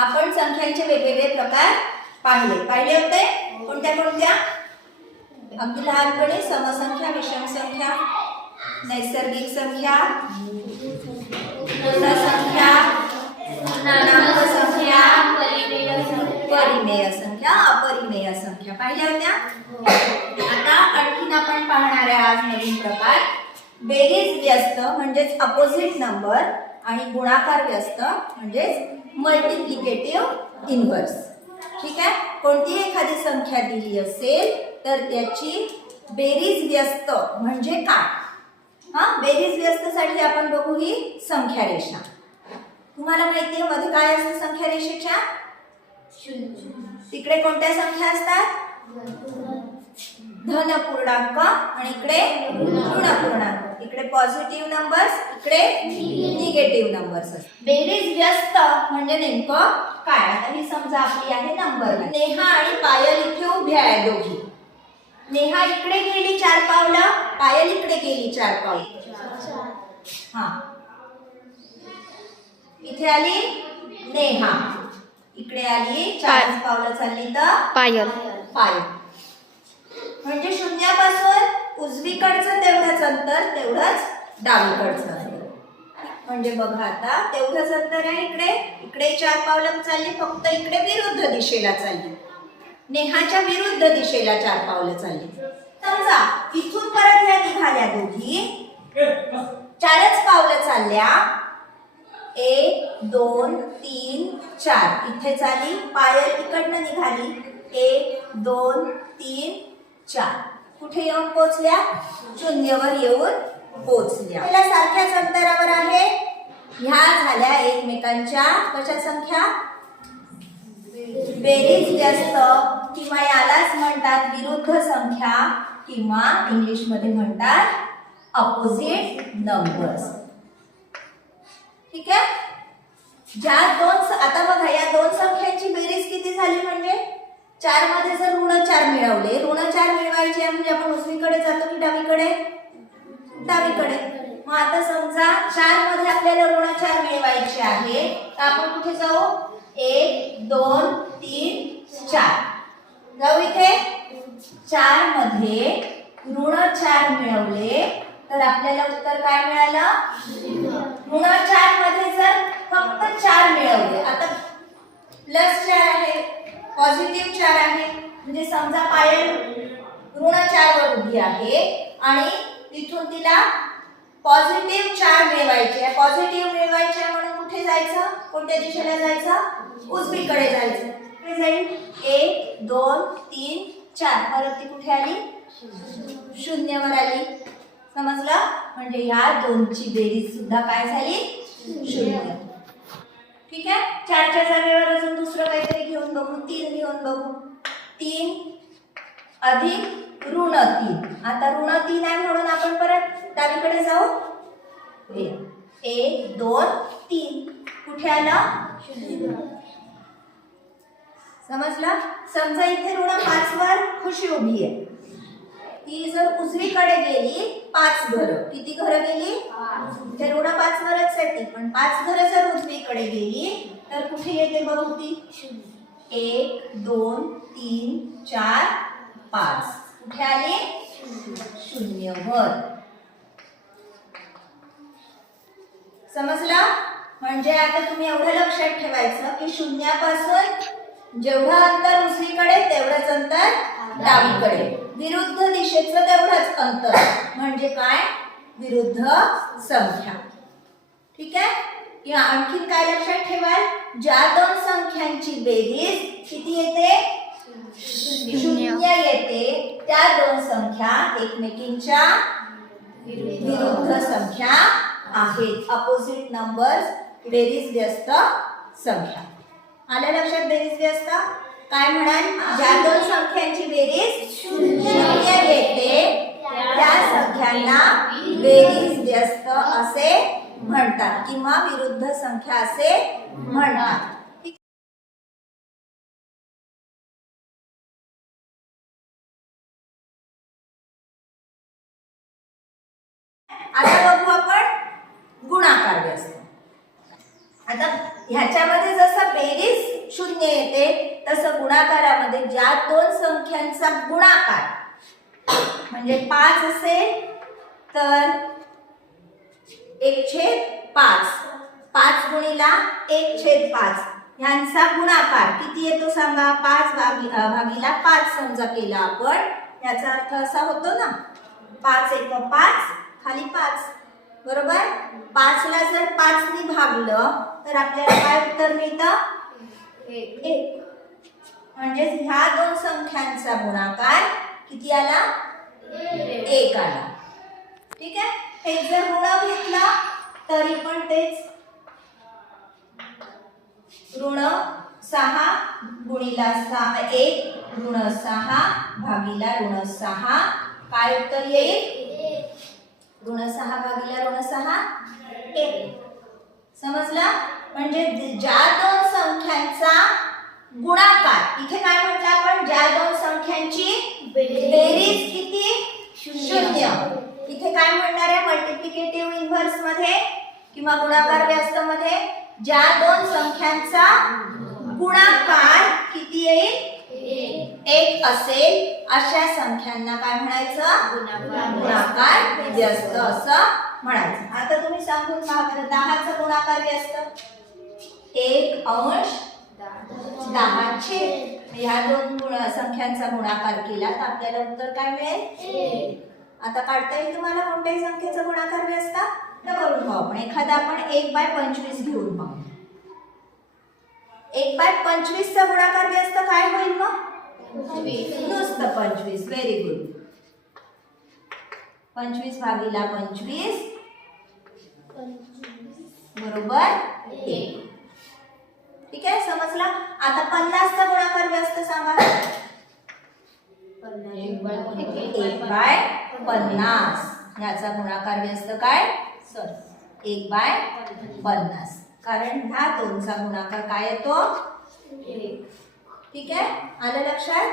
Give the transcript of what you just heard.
आपण संख्यांचे वेगवेगळे प्रकार पाहिले होते. कोणत्या? अगदी लहानपणी समसंख्या, विषम संख्या, नैसर्गिक संख्या, पूर्ण संख्या, पूर्णांक संख्या, परिमेय संख्या, अपरिमेय संख्या पाहिल्या होत्या. आता आणखीन आपण पाहणार आहे आज नवीन प्रकार बेरीज व्यस्त म्हणजेच अपोजिट नंबर आणि गुणाकार व्यस्त म्हणजेच मल्टिप्लिकेटिव्ह इन्व्हर्स. ठीक आहे. कोणतीही एखादी संख्या दिली असेल तर त्याची बेरीज व्यस्त म्हणजे काय? बेरीज व्यस्त साठी आपण बघू ही संख्या रेषा. तुम्हाला माहिती आहे मध्ये काय असतं संख्या रेषेच्या? तिकडे कोणत्या संख्या असतात? धन पूर्णांक आणि इकडे ऋण पूर्णांक. इकडे पॉझिटिव्ह नंबर्स, इकडे निगेटिव्ह नंबर्स असतात. बेरीज व्यस्त म्हणजे नेमकं काय? आता ही समजा आपली आहे नंबर. नेहा आणि पायल इथे उभ्या आहे दोघी. नेहा इकडे गेली 4 पावलं, पायल इकडे गेली 4 पावलं. इथे आली नेहा, इकडे आली 4 पावलं चालली तर पायल. म्हणजे शून्यापासून उजवीकडचं तेवढंच अंतर, तेवढंच डावीकडचं अंतर. म्हणजे बघा आता तेवढंच अंतर आहे. इकडे 4 पावलं चालली, फक्त इकडे विरुद्ध दिशेला चालली. नेहाच्या विरुद्ध दिशेला 4 पावलं चालली. समजा इथून परत ह्या निघाल्या दोघी 4च पावलं चालल्या. 1 2 3 4 इथे चाली. पायल इकडनं निघाली. 1 2 3 4 कुठे येऊन पोहोचल्या? शून्यावर येऊन पोहोचल्या. पहिल्या सारख्याच अंतरावर आहे. ह्या झाल्या एकमेकांच्या कशा संख्या? बेरीज व्यस्त किंवा यालाच म्हणतात विरुद्ध संख्या किंवा इंग्लिश मध्ये म्हणतात अपोजिट नंबर्स. ठीक आहे. ज्या दोन आता बघा या दोन संख्यांची बेरीज किती झाली? म्हणजे 4 मध्ये जर ऋण 4 मिळवले, ऋण 4 मिळवायचे म्हणजे आपण उजवीकडे जातो की डावीकडे? डावीकडे. मग आता समजा 4 मध्ये आपल्याला ऋण 4 मिळवायचे आहे तर आपण कुठे जाऊ? 1 2 3 4 जाऊ. इथे 4 मध्ये ऋण 4 मिळवले तर आपल्याला उत्तर काय मिळालं? ऋण 4 मध्ये जर फक्त 4 मिळवले, आता प्लस 4 आहे, पॉझिटिव्ह 4 आहे. म्हणजे समजा पायल ऋण 4 वर उभी आहे आणि तिथून तिला पॉझिटिव्ह 4 मिळवायचे आहे. पॉझिटिव्ह मिळवायचे आहे म्हणून कुठे जायचं? कोणत्या दिशेला जायचं? उजवीकडे जायचं. कुठे जाईल? 1 2 3 4 परत ती कुठे आली? शून्यावर आली. समजलं? म्हणजे ह्या दोनची बेरीज सुद्धा काय झाली? 0. ठीक आहे. 4च्या जागेवर अजून दुसरं काहीतरी घेऊन बघू. 3 घेऊन बघू. 3 अधिक ऋण 3. आता ऋण 3 आहे म्हणून आपण परत डावीकडे जाऊ. 1 2 3 कुठे आलं? समजलं? समजा इथे ऋण 5 वर खुशी उभी आहे. ती जर उजवीकडे गेली 5 घरं. किती घरं गेली? 5. इथे ऋण 5 वरच आहे ती, पण 5 घरं जर उजवीकडे गेली तर कुठे येते बघू ती? 1 2 3 4 5 कुठे आली? 0 वर. समजलं? म्हणजे आता तुम्ही एवढं लक्षात ठेवायचं की शून्यापासून जेवढं अंतर उजवीकडे तेवढंच अंतर डावीकडे. विरुद्ध दिशेचं तेवढंच अंतर म्हणजे काय? विरुद्ध संख्या. ठीक आहे. किंवा आणखीन काय लक्षात ठेवाल? ज्या दोन संख्यांची बेरीज किती येते? 0 येते, त्या दोन संख्या एकमेकींच्या विरुद्ध संख्या आहेत. अपोजिट नंबर्स, बेरीज व्यस्त संख्या. आलं लक्षात? बेरीज व्यस्त काय म्हणाल? ज्या दोन संख्यांची बेरीज 0 येते त्या संख्यांना बेरीज व्यस्त असे म्हणतात किंवा विरुद्ध संख्या असे म्हणतात. आता बघू आपण गुणाकार व्यस्त. आता ह्याच्यामध्ये जसं बेरीज गुणाकारामध्ये ज्या दोन संख्यांचा गुणाकार म्हणजे 5 असेल तर 1/5, 5 गुणिला 1/5 ह्यांचा गुणाकार किती येतो सांगा? 5 भागीला 5 समजा केला आपण, याचा अर्थ असा होतो ना 5 × 5 खाली 5, बरोबर? 5 ला जर 5 ने भागलं तर आपल्याला काय उत्तर मिळतं? 1. म्हणजे ह्या दोन संख्यांचा गुणाकार किती आला? 1 आला. ठीक आहे. हे जर ऋण घेतला तरी पण तेच, ऋण 6 गुणिला 1 ऋण 6 भागीला ऋण 6 काय उत्तर येईल? ऋण 6 भागीला ऋण 6 1. समजलं? म्हणजे ज्या दोन संख्यांचा गुणाकार, इथे काय म्हटलं आपण? ज्या दोन संख्यांची बेरीज किती? 0. इथे काय म्हणणार आहे? मल्टिप्लिकेटिव्ह इन्व्हर्स मध्ये किंवा गुणाकार व्यस्त मध्ये ज्या दोन संख्यांचा गुणाकार किती येईल? 1 असेल अशा संख्यांना काय म्हणायचं? गुणाकार व्यस्त असं म्हणायचं. आता तुम्ही सांगून पहा बरं, 10चा गुणाकार व्यस्त 1 अंश 10/. ह्या दोन संख्यांचा गुणाकार केला तर आपल्याला उत्तर काय मिळेल? आता काढता येईल तुम्हाला कोणत्याही संख्येचा गुणाकार व्यस्त? तर करून पाहू आपण. एखादा आपण 1/25 घेऊन पाहू. 1/25 चा गुणाकार व्यस्त काय होईल मग? नुसतं 25. Very good. 25 भागीला 25 बरोबर 1. ठीक आहे, समजला? आता 50 चा गुणाकार व्यस्त सांगा. 1/50 याचा गुणाकार व्यस्त काय? 1/50. कारण ह्या दोनचा गुणाकार काय येतो? 1. ठीक आहे, आलं लक्षात?